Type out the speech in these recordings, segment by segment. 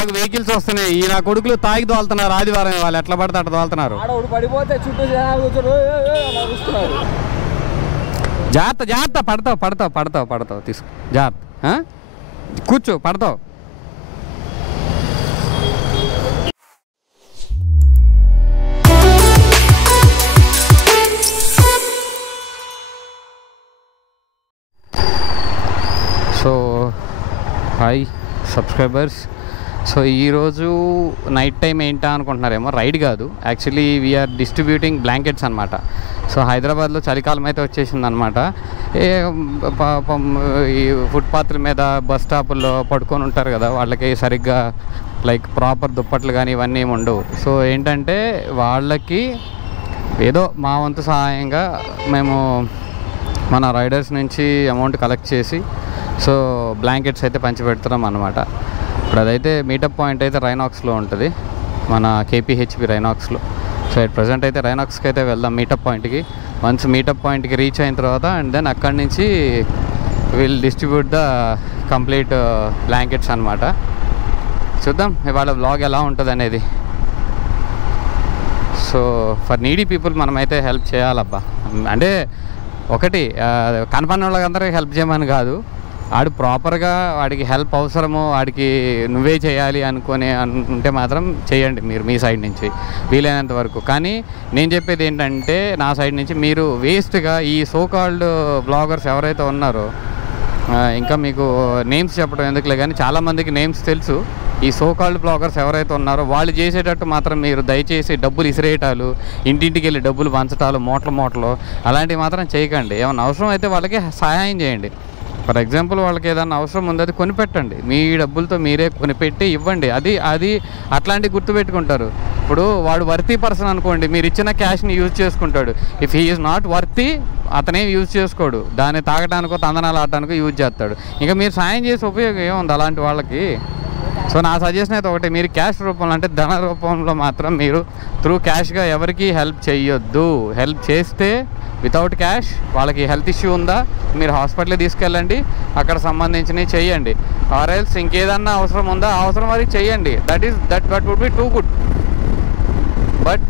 నాకు వెహికల్స్ వస్తున్నాయి. ఈ నా కొడుకులు తాగి తోలుతున్నారు ఆదివారం, వాళ్ళు ఎట్లా పడితే అట్లా తోలుతున్నారు. పడిపోతే చుట్టూ జాగ్రత్త జాగ్రత్త, పడతావు పడతావు పడతావు పడతావు, తీసుకో జాగ్రత్త, కూర్చో పడతావు. So hi subscribers. సో ఈరోజు నైట్ టైం ఏంటా అనుకుంటున్నారేమో, రైడ్ కాదు, యాక్చువల్లీ వీఆర్ డిస్ట్రిబ్యూటింగ్ బ్లాంకెట్స్ అనమాట. సో హైదరాబాద్లో చలికాలం అయితే వచ్చేసింది అనమాట. ఈ ఫుట్పాత్ల మీద బస్ స్టాపుల్లో పడుకొని ఉంటారు కదా, వాళ్ళకి సరిగ్గా లైక్ ప్రాపర్ దుప్పట్లు కానీ ఇవన్నీ ఏమి ఉండవు. సో ఏంటంటే వాళ్ళకి ఏదో మా వంతు సహాయంగా మేము మన రైడర్స్ నుంచి అమౌంట్ కలెక్ట్ చేసి సో బ్లాంకెట్స్ అయితే పంచిపెడుతున్నాం అనమాట. ఇప్పుడు అదైతే మీటప్ పాయింట్ అయితే రైనాక్స్లో ఉంటుంది, మన కేపీహెచ్పి రైనాక్స్లో. సో ఎట్ ప్రజెంట్ అయితే రైనాక్స్కి అయితే వెళ్దాం మీటప్ పాయింట్కి. వన్స్ మీటప్ పాయింట్కి రీచ్ అయిన తర్వాత అండ్ దెన్ అక్కడి నుంచి will distribute the complete blankets అనమాట. చూద్దాం ఇవాళ వ్లాగ్ ఎలా ఉంటుంది అనేది. సో ఫర్ నీడీ పీపుల్ మనమైతే హెల్ప్ చేయాలబ్బా. అంటే ఒకటి కనపడిన వాళ్ళకందరికీ హెల్ప్ చేయమని కాదు, వాడు ప్రాపర్గా వాడికి హెల్ప్ అవసరమో వాడికి నువ్వే చేయాలి అనుకుంటే మాత్రం చేయండి మీరు మీ సైడ్ నుంచి వీలైనంత వరకు. కానీ నేను చెప్పేది ఏంటంటే నా సైడ్ నుంచి మీరు వేస్ట్గా ఈ సోకాల్డ్ బ్లాగర్స్ ఎవరైతే ఉన్నారో, ఇంకా మీకు నేమ్స్ చెప్పడం ఎందుకులే కానీ చాలామందికి నేమ్స్ తెలుసు. ఈ సోకాల్డ్ బ్లాగర్స్ ఎవరైతే ఉన్నారో వాళ్ళు చేసేటట్టు మాత్రం మీరు దయచేసి డబ్బులు ఇసిరేయటాలు, ఇంటింటికి వెళ్ళి డబ్బులు పంచటాలు, మూటలు అలాంటివి మాత్రం చేయకండి. ఏమైనా అవసరం అయితే వాళ్ళకి సహాయం చేయండి. ఫర్ ఎగ్జాంపుల్ వాళ్ళకి ఏదైనా అవసరం ఉంది, అది కొనిపెట్టండి, మీ డబ్బులతో మీరే కొనిపెట్టి ఇవ్వండి. అది అట్లాంటివి గుర్తుపెట్టుకుంటారు. ఇప్పుడు వాడు వర్తీ పర్సన్ అనుకోండి, మీరు ఇచ్చిన క్యాష్ని యూజ్ చేసుకుంటాడు. If he is not worthy అతనే యూజ్ చేసుకోడు, దాన్ని తాగడానికో తందనాలు ఆడటానికో యూజ్ చేస్తాడు. ఇంకా మీరు సాయం చేసే ఉపయోగం ఏముంది అలాంటి వాళ్ళకి? సో నా సజెషన్ అయితే ఒకటి, మీరు క్యాష్ రూపంలో అంటే ధన రూపంలో మాత్రం మీరు త్రూ క్యాష్గా ఎవరికి హెల్ప్ చేయొద్దు. హెల్ప్ చేస్తే వితౌట్ క్యాష్ వాళ్ళకి హెల్త్ ఇష్యూ ఉందా మీరు హాస్పిటల్కి తీసుకెళ్ళండి, అక్కడ సంబంధించినవి చేయండి. ఆర్ ఎల్స్ ఇంకేదన్నా అవసరం ఉందా అవసరం వరకు చేయండి. That would be too good. But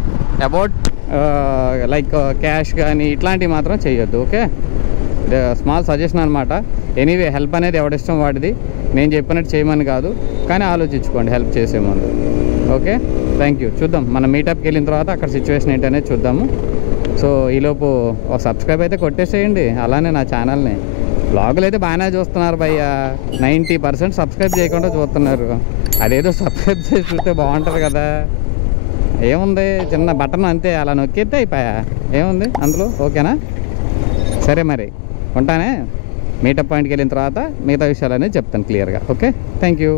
about like cash కానీ ఇట్లాంటివి మాత్రం చేయొద్దు. ఓకే, స్మాల్ సజెషన్ అనమాట. ఎనీవే హెల్ప్ అనేది ఎవడిష్టం వాడిది, నేను చెప్పినట్టు చేయమని కాదు, కానీ ఆలోచించుకోండి హెల్ప్ చేసే ముందు. Okay, thank you. చూద్దాం మనం మీటప్కి వెళ్ళిన తర్వాత అక్కడ సిచ్యువేషన్ ఏంటనేది చూద్దాము. సో ఈలోపు ఒక సబ్స్క్రైబ్ అయితే కొట్టేసేయండి. అలానే నా ఛానల్ని బ్లాగులు అయితే బాగానే చూస్తున్నారు భయ్య, 90% సబ్స్క్రైబ్ చేయకుండా చూస్తున్నారు. అదేదో సబ్స్క్రైబ్ చేసి చూస్తే బాగుంటుంది కదా. ఏముంది, చిన్న బటన్ అంతే, అలా నొక్కితే అయిపోయా, ఏముంది అందులో. ఓకేనా, సరే మరి ఉంటానే. మీటప్ పాయింట్కి వెళ్ళిన తర్వాత మిగతా విషయాలన్నీ చెప్తాను క్లియర్గా. Okay, thank you.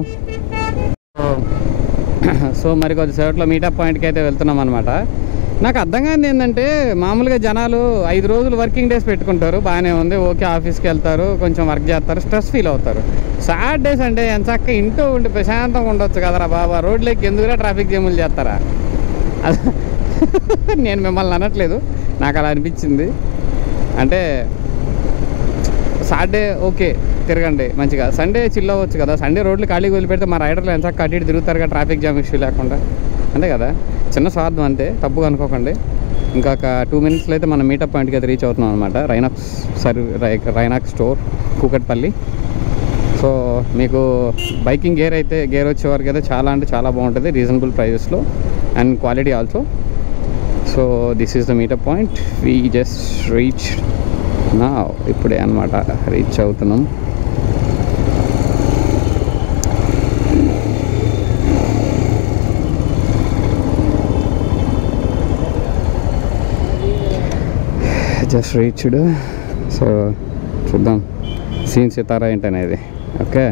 సో మరి కొద్దిసేపట్లో మీటప్ పాయింట్కి అయితే వెళ్తున్నాం అనమాట. నాకు అర్థం కానిది ఏంటంటే, మామూలుగా జనాలు 5 రోజులు వర్కింగ్ డేస్ పెట్టుకుంటారు, బాగానే ఉంది, ఓకే, ఆఫీస్కి వెళ్తారు, కొంచెం వర్క్ చేస్తారు, స్ట్రెస్ ఫీల్ అవుతారు. సాటర్డేస్ అంటే ఎంత చక్కగా ఇంట్లో ఉండి ప్రశాంతంగా ఉండొచ్చు కదరా బాబా, రోడ్లకి ఎందుకురా ట్రాఫిక్ జాములు చేస్తారా? నేను మిమ్మల్ని అనట్లేదు, నాకు అలా అనిపించింది. అంటే సాటర్డే ఓకే తిరగండి మంచిగా, సండే చిల్ అవ్వచ్చు కదా. సండే రోడ్లు ఖాళీగా వదిలిపెడితే మా రైడర్లు ఎంత కట్టి తిరుగుతారు కదా ట్రాఫిక్ జామ్ ఇష్యూ లేకుండా, అంతే కదా. చిన్న స్వార్థం అంతే, తప్పుగా అనుకోకండి. ఇంకొక 2 మినిట్స్లో అయితే మనం మీటప్ పాయింట్కి అయితే రీచ్ అవుతున్నాం అనమాట. Rynox store Kukatpally. సో మీకు బైకింగ్ గేర్ వచ్చేవారికి అయితే చాలా అంటే చాలా బాగుంటుంది, రీజనబుల్ ప్రైజెస్లో and quality also. So this is the meetup point. We just reach నా ఇప్పుడే అనమాట రీచ్ అవుతున్నాం. Just reached. సో చూద్దాం సీన్ సితారా ఏంటనేది. ఓకే,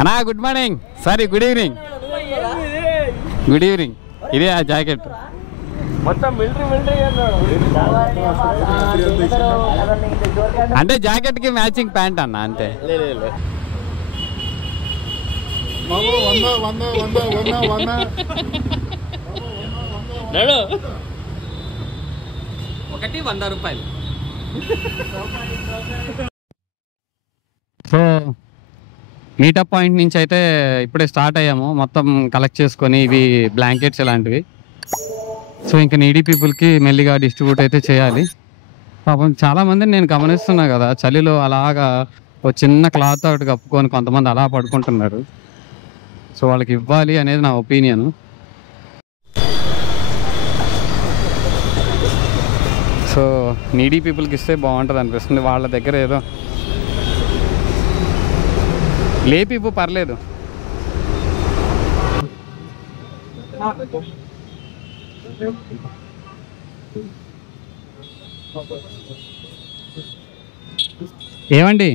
అన్నా good morning, sorry good evening. Good evening. ఇదే ఆ జాకెట్ మొత్తం మిలిటరీ అంటే జాకెట్ కి మ్యాచింగ్ ప్యాంట్ అన్న అంతే. ఒకటి 100 రూపాయలు. సో మీటప్ పాయింట్ నుంచి అయితే ఇప్పుడే స్టార్ట్ అయ్యాము, మొత్తం కలెక్ట్ చేసుకొని ఇవి బ్లాంకెట్స్ ఇలాంటివి. సో ఇంకా నీడీ పీపుల్కి మెల్లిగా డిస్ట్రిబ్యూట్ అయితే చేయాలి. పాపం చాలామందిని నేను గమనిస్తున్నా కదా, చలిలో అలాగా ఒక చిన్న క్లాత్ ఒకటి కప్పుకొని కొంతమంది అలా పడుకుంటున్నారు. సో వాళ్ళకి ఇవ్వాలి అనేది నా ఒపీనియన్. సో నీడీ పీపుల్కి ఇస్తే బాగుంటుంది అనిపిస్తుంది. వాళ్ళ దగ్గర ఏదో లేపిపు పర్లేదు. ఏమండి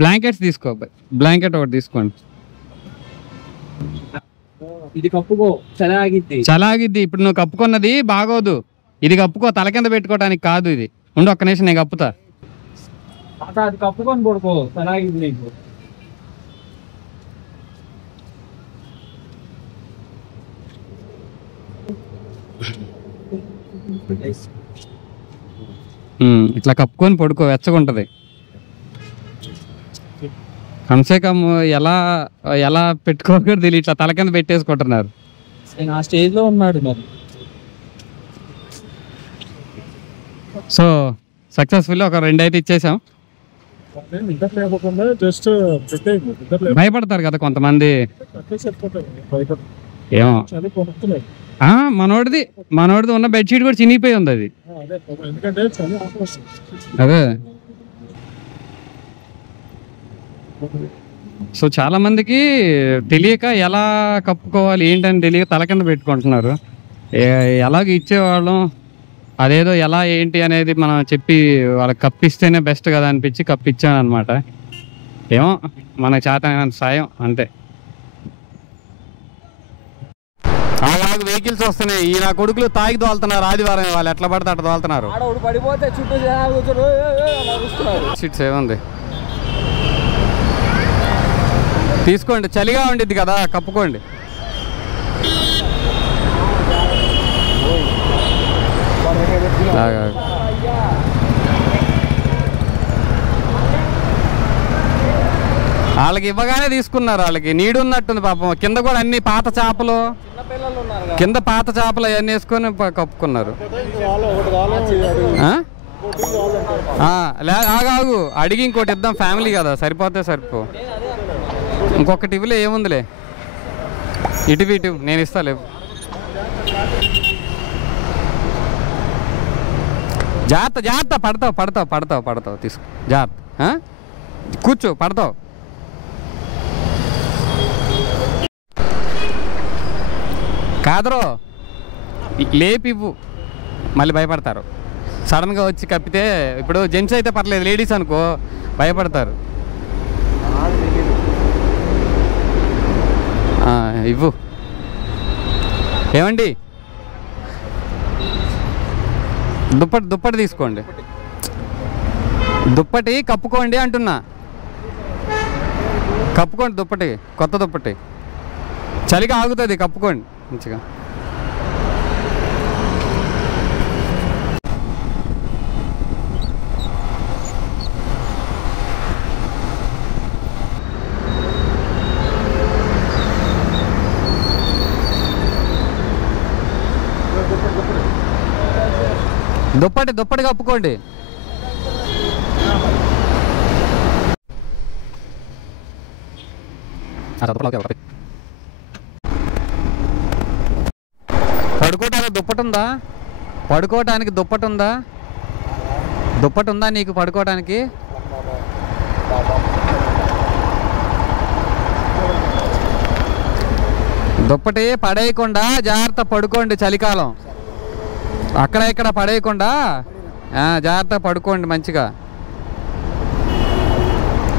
బ్లాంకెట్స్ తీసుకో, బ్లాంకెట్ ఒకటి తీసుకోండి. ఇది కప్పుకో, చలాగిద్ది. ఇప్పుడు నువ్వు కప్పుకున్నది బాగోదు, ఇది కప్పుకో, తల కింద పెట్టుకోవడానికి కాదు ఇది. ఉండు ఒక్క నిమిషం, నేను కప్పుతా. అది కప్పుకొని పడుకో, చలాగిద్ది నీకు. ఇట్లా కప్పుకొని పడుకో, వెచ్చగుంటది. కమ్సే కమ్ ఎలా ఎలా పెట్టుకోకూడదు తెలియదు, ఇట్లా తల కింద పెట్టేసుకుంటున్నారు. ఆ స్టేజ్ లో ఉన్నాడు మరి. సో సక్సెస్ఫుల్ ఒక 2 అయితే ఇచ్చేసాం. భయపడతారు కదా కొంతమంది. ఏమో మనోడిది ఉన్న బెడ్షీట్ కూడా చినిగిపోయి ఉంది అది. అదే సో చాలా మందికి తెలియక ఎలా కప్పుకోవాలి ఏంటని తెలియక తల కింద పెట్టుకుంటున్నారు. ఎలాగ ఇచ్చేవాళ్ళం అదేదో ఎలా ఏంటి అనేది మనం చెప్పి వాళ్ళకి కప్పిస్తేనే బెస్ట్ కదా అనిపించి కప్పిచ్చాను అనమాట. ఏమో మన చేతనైనంత సాయం అంతే. అలాగ వెహికల్స్ వస్తున్నాయి. ఈ నా కొడుకులు తాగి దోలుతున్నారు ఆదివారం, వాళ్ళు ఎట్లా పడితే అట్లా దోలుతున్నారు. సీట్స్ ఏముంది తీసుకోండి, చలిగా ఉండిద్ది కదా, కప్పుకోండి. వాళ్ళకి ఇవ్వగానే తీసుకున్నారు, వాళ్ళకి నీడు ఉన్నట్టుంది పాపం. కింద కూడా అన్ని పాత చేపలు, కింద పాత చేపలు అవన్నీ వేసుకొని కప్పుకున్నారు. ఆగు అడిగి ఇంకోటి ఇద్దాం, ఫ్యామిలీ కదా, సరిపోతే సరిపో. ఇంకొకటి ఇవ్వలే, ఏముందిలే, ఇటు నేను ఇస్తా. లేవు జాగ్రత్త పడతావు తీసుకో, జాగ్రత్త, కూర్చో, పడతావు. కాదరో లేపివ్వు, మళ్ళీ భయపడతారు. సడన్గా వచ్చి కప్పితే, ఇప్పుడు జెంట్స్ అయితే పర్లేదు, లేడీస్ అనుకో భయపడతారు. ఇవ్వు. ఏమండి దుప్పటి తీసుకోండి, దుప్పటి కప్పుకోండి అంటున్నా. కప్పుకోండి దుప్పటి, కొత్త దుప్పటి, చలిగా ఆగుతుంది, కప్పుకోండి మంచిగా. దుప్పటి కప్పుకోండి. పడుకోవటానికి దుప్పటి ఉందా? పడుకోవటానికి దుప్పటి ఉందా? దుప్పటి ఉందా నీకు పడుకోవటానికి? దుప్పటి పడేయకుండా జాగ్రత్త పడుకోండి, చలికాలం అక్కడ ఇక్కడ పడేయకుండా జాగ్రత్త పడుకోండి మంచిగా,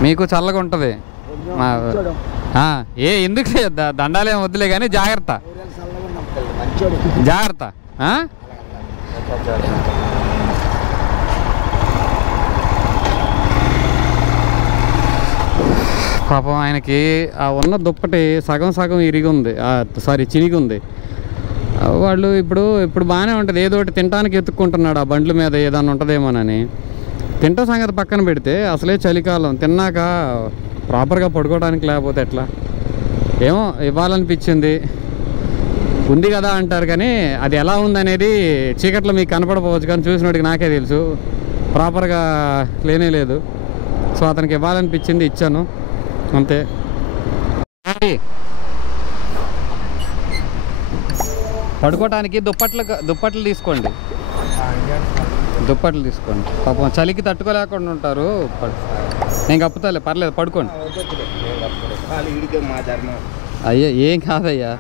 మీకు చల్లగా ఉంటుంది. ఎందుకు దండాలేం వద్దులే కానీ జాగ్రత్త జాగ్రత్త. పాపం ఆయనకి ఆ ఉన్న దుప్పటి సగం సగం ఇరిగి ఉంది, చిరిగి ఉంది. వాళ్ళు ఇప్పుడు బాగానే ఉంటుంది, ఏదో ఒకటి తినడానికి ఎత్తుక్కుంటున్నాడు ఆ బండ్ల మీద, ఏదన్నా ఉంటుందేమోనని. తింటా సంగతి పక్కన పెడితే అసలే చలికాలం, తిన్నాక ప్రాపర్గా పడుకోవడానికి లేకపోతే ఎట్లా? ఏమో ఇవ్వాలనిపించింది, ఉంది కదా అంటారు కానీ అది ఎలా ఉందనేది చీకట్లో మీకు కనపడపోవచ్చు, కానీ చూసినోడికి నాకే తెలుసు ప్రాపర్గా లేనే లేదు. సో అతనికి ఇవ్వాలనిపించింది, ఇచ్చాను అంతే. పడుకోవటానికి దుప్పట్లు తీసుకోండి, దుప్పట్లు తీసుకోండి. పాపం చలికి తట్టుకోలేకుండా ఉంటారు. నేను కప్పుతాలే, పర్లేదు, పడుకోండి. అయ్యా ఏం కాదయ్యా,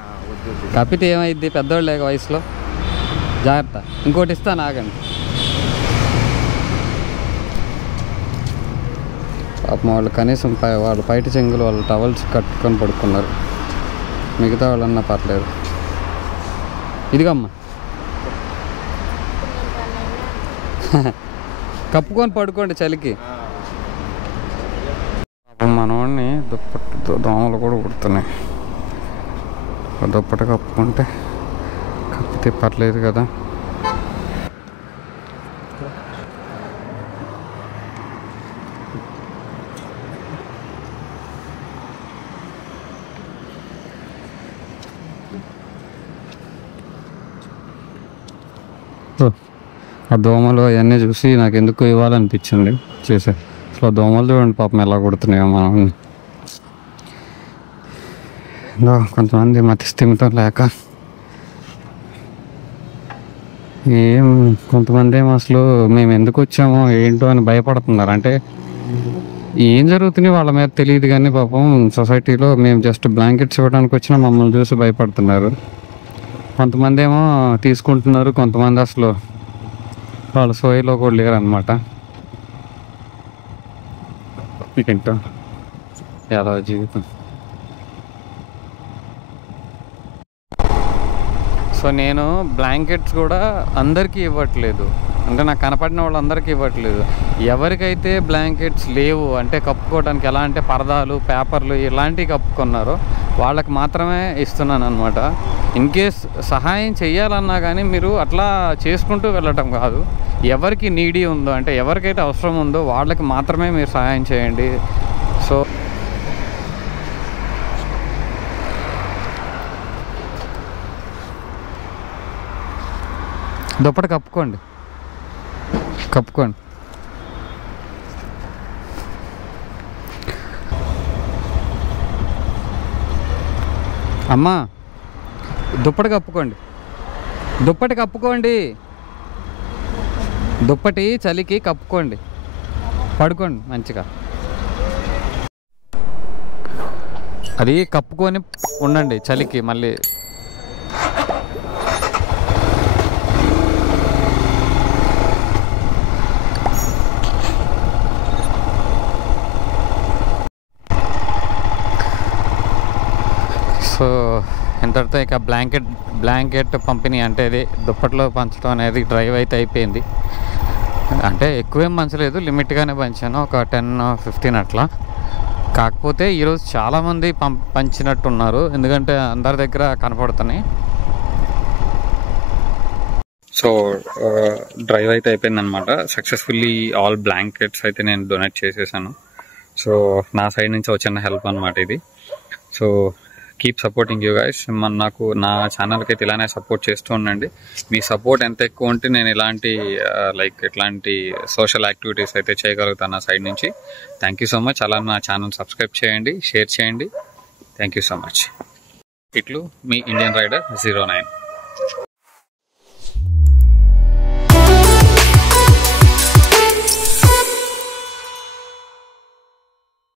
కప్పితే ఏమైద్ది, పెద్దోళ్ళు లేక వయసులో. జాగ్రత్త. ఇంకోటి ఇస్తాను, ఆగండి. పాపం వాళ్ళు కనీసం వాళ్ళు బయట చెంగులు వాళ్ళు టవల్స్ కట్టుకొని పడుకున్నారు, మిగతా వాళ్ళన్నా పర్లేదు. ఇదిగమ్మా కప్పుకొని పడుకోండి చలికి. మనవాడిని దుప్పటితో దోమలు కూడా కుడుతున్నాయి. దుప్పటి కప్పుకుంటే కప్పితే పర్లేదు కదా. ఆ దోమలు అవన్నీ చూసి నాకు ఎందుకు ఇవ్వాలనిపించింది చేసే. అసలు ఆ దోమలు చూడండి పాపం ఎలా కొడుతున్నాయో మనం. కొంతమంది మతి స్థిమితం లేక కొంతమంది ఏమో అసలు మేము ఎందుకు వచ్చామో ఏంటో అని భయపడుతున్నారు. అంటే ఏం జరుగుతున్నాయి వాళ్ళ మీద తెలియదు కానీ పాపం సొసైటీలో మేము జస్ట్ బ్లాంకెట్స్ ఇవ్వడానికి వచ్చినా మమ్మల్ని చూసి భయపడుతున్నారు. కొంతమంది ఏమో తీసుకుంటున్నారు, కొంతమంది అసలు వాళ్ళ సోయలో కూడా లేరు అన్నమాట. ఏంటో ఎలా జీవితం. సో నేను బ్లాంకెట్స్ కూడా అందరికీ ఇవ్వట్లేదు, అంటే నాకు కనపడిన వాళ్ళందరికీ ఇవ్వట్లేదు. ఎవరికైతే బ్లాంకెట్స్ లేవు, అంటే కప్పుకోవడానికి ఎలా అంటే పరదాలు, పేపర్లు ఇలాంటివి కప్పుకున్నారో వాళ్ళకి మాత్రమే ఇస్తున్నాను అనమాట. ఇన్ కేస్ సహాయం చేయాలన్నా కానీ మీరు అట్లా చేసుకుంటూ వెళ్ళటం కాదు, ఎవరికి నీడీ ఉందో అంటే ఎవరికైతే అవసరం ఉందో వాళ్ళకి మాత్రమే మీరు సహాయం చేయండి. సో దుప్పటి కప్పుకోండి, కప్పుకోండి. అమ్మా దుప్పటి కప్పుకోండి, దుప్పటి కప్పుకోండి, దుప్పటి చలికి కప్పుకోండి, పడుకోండి మంచిగా. అది కప్పుకొని ఉండండి చలికి. మళ్ళీ సో ఇంతటితో ఇక బ్లాంకెట్ పంపిణీ అంటే ఇది దుప్పట్లో పంచడం అనేది డ్రైవ్ అయితే అయిపోయింది. అంటే ఎక్కువేం పంచలేదు, లిమిట్గానే పంచాను, ఒక 10-15 అట్లా. కాకపోతే ఈరోజు చాలామంది పంచినట్టున్నారు, ఎందుకంటే అందరి దగ్గర కనపడుతున్నాయి. సో డ్రైవ్ అయితే అయిపోయింది అనమాట. సక్సెస్ఫుల్లీ ఆల్ బ్లాంకెట్స్ అయితే నేను డొనేట్ చేసేసాను. సో నా సైడ్ నుంచి వచ్చిన హెల్ప్ అనమాట ఇది. So keep supporting you guys. నాకు నా ఛానల్కి అయితే ఇలానే సపోర్ట్ చేస్తూ ఉండండి. మీ సపోర్ట్ ఎంత ఎక్కువ ఉంటే నేను ఇలాంటి ఇట్లాంటి సోషల్ యాక్టివిటీస్ అయితే చేయగలుగుతాను నా సైడ్ నుంచి. Thank you so much. అలా నా ఛానల్ సబ్స్క్రైబ్ చేయండి, షేర్ చేయండి. Thank you so much. ఇట్లు మీ ఇండియన్ రైడర్ 09.